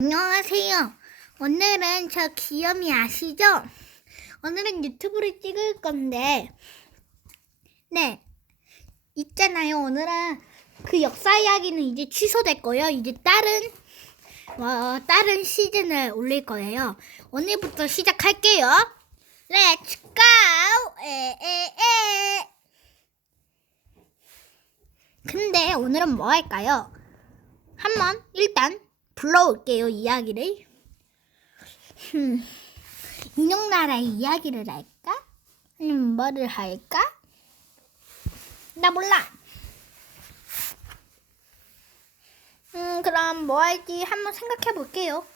안녕하세요. 오늘은 저 귀염이 아시죠? 오늘은 유튜브를 찍을 건데, 네. 있잖아요. 오늘은 그 역사 이야기는 이제 취소됐고요. 이제 다른, 어, 다른 시즌을 올릴 거예요. 오늘부터 시작할게요. Let's go! 에에에! 근데 오늘은 뭐 할까요? 한번 일단 불러올게요 이야기를. 흠, 인형나라의 이야기를 할까? 아니면 뭐를 할까? 나 몰라. 음 그럼 뭐 할지 한번 생각해 볼게요.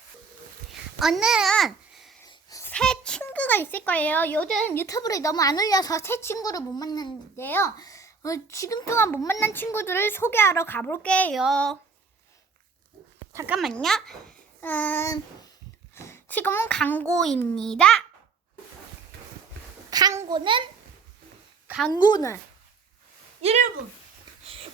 오늘은 새 친구가 있을 거예요. 요즘 유튜브를 너무 안 올려서 새 친구를 못 만났는데요. 어, 지금 동안 못 만난 친구들을 소개하러 가볼게요. 잠깐만요. 음, 지금은 강고입니다. 강고는 강고는 여러분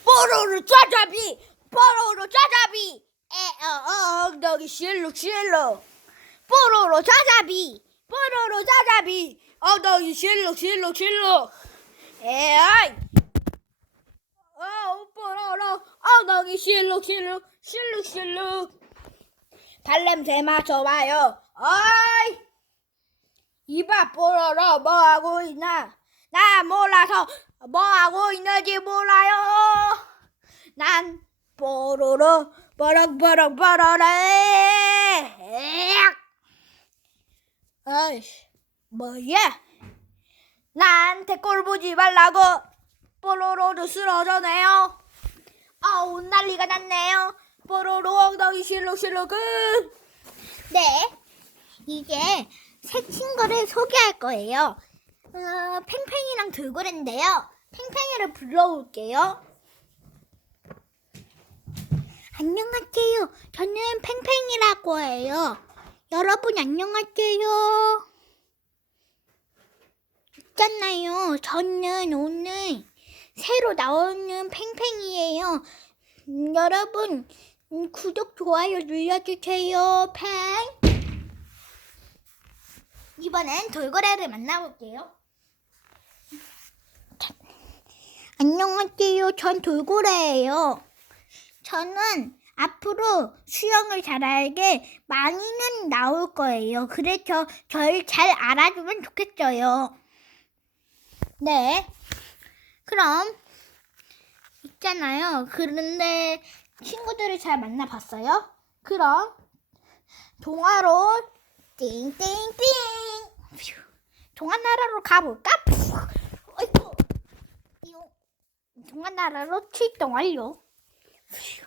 뽀로로 짜자비 뽀로로 짜자비. 에어 엉덩이 실룩 실룩 뽀로로 짜자비 뽀로로 짜자비. 엉덩이 실룩 실룩 실룩 에이 어 뽀로로 엉덩이 실룩 실룩 실룩 실룩. 발냄새 맡아봐요. 어이. 이봐 뽀로로 뭐하고 있나? 나 몰라서 뭐하고 있는지 몰라요. 난 뽀로로 뽀로로해 에악. 어이씨 뭐야? 나한테 꼴 보지 말라고 뽀로로도 쓰러져네요. 아우 난리가 났네요. 뽀로로 엉덩이 실룩실룩은. 네 이제 새 친구를 소개할 거예요. 어, 팽팽이랑 돌고래인데요. 팽팽이를 불러올게요. 안녕하세요. 저는 팽팽이라고 해요. 여러분 안녕하세요. 있잖아요. 저는 오늘 새로 나오는 팽팽이에요. 음, 여러분 음, 구독 좋아요 눌러주세요. 팽. 이번엔 돌고래를 만나볼게요. 자, 안녕하세요. 전 돌고래예요. 저는 앞으로 수영을 잘 알게 많이는 나올 거예요. 그래서 저를 잘 알아주면 좋겠어요. 네 그럼 있잖아요. 그런데 친구들을 잘 만나봤어요? 그럼 동화로 띵띵띵 퓨. 동화 나라로 가볼까? 동화 나라로 출동 완료. 퓨.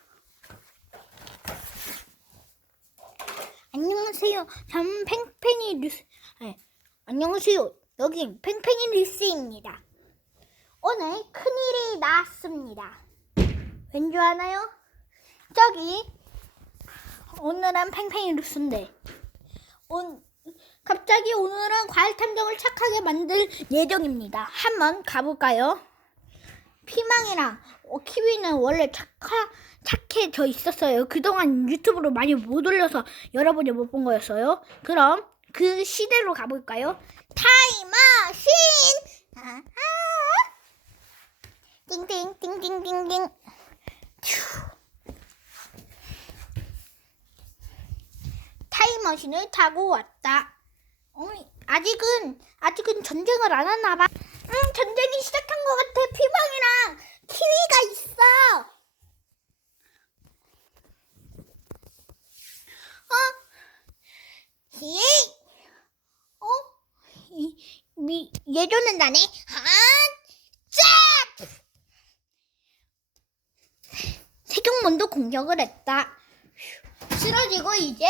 안녕하세요. 저는 팽팽이 뉴스. 네. 안녕하세요. 여긴 팽팽이 뉴스입니다. 오늘 큰일이 났습니다. 왠 줄 아나요? 저기 오늘은 팽팽이 뉴스인데 온, 갑자기 오늘은 과일 탐정을 착하게 만들 예정입니다. 한번 가볼까요? 피망이랑 어, 키위는 원래 착하, 착해져 있었어요. 그동안 유튜브로 많이 못 올려서 여러분이 못 본 거였어요. 그럼 그 시대로 가볼까요? 타임머신! 아하! 띵 띵 띵 띵띵띵 휴. 타임머신을 타고 왔다. 어, 아직은 아직은 전쟁을 안 하나 봐. 응, 전쟁이 시작한 것 같아. 피망이랑 키위가 있어. 어? 히? 어? 이, 미, 예전은 나네. 한, 짭! 세종문도 공격을 했다. 휴, 쓰러지고 이제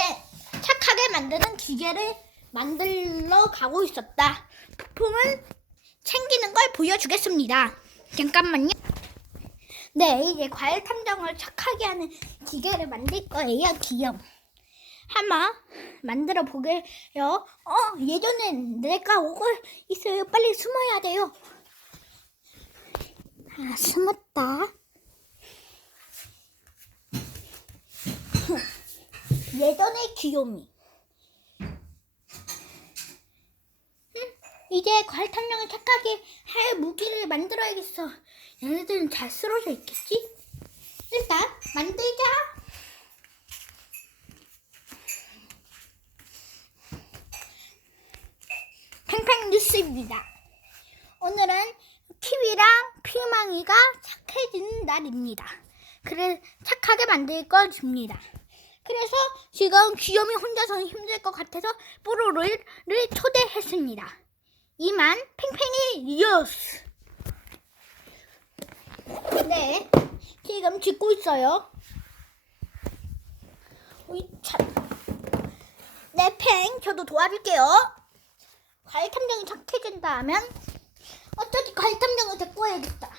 착하게 만드는 기계를 만들러 가고 있었다. 부품을 챙기는 걸 보여주겠습니다. 잠깐만요. 네, 이제 과일 탐정을 착하게 하는 기계를 만들 거예요, 기염. 한번 만들어 보게요. 어, 예전엔 내가 오고 있어요. 빨리 숨어야 돼요. 아, 숨었다. 예전의 귀요미. 음, 이제 과일탐정을 착하게 할 무기를 만들어야겠어. 얘네들은 잘 쓰러져 있겠지? 일단 만들자. 팽팽 뉴스입니다. 오늘은 키위랑 피망이가 착해지는 날입니다. 그래 착하게 만들 걸 줍니다. 그래서 지금 귀요미 혼자서는 힘들 것 같아서 뽀로로를 초대했습니다. 이만 팽팽이 뉴스. 네, 지금 짓고 있어요. 네, 팽, 저도 도와줄게요. 과일 탐정이 착해진다 하면 어쩌지 과일 탐정을 데리고 와야겠다.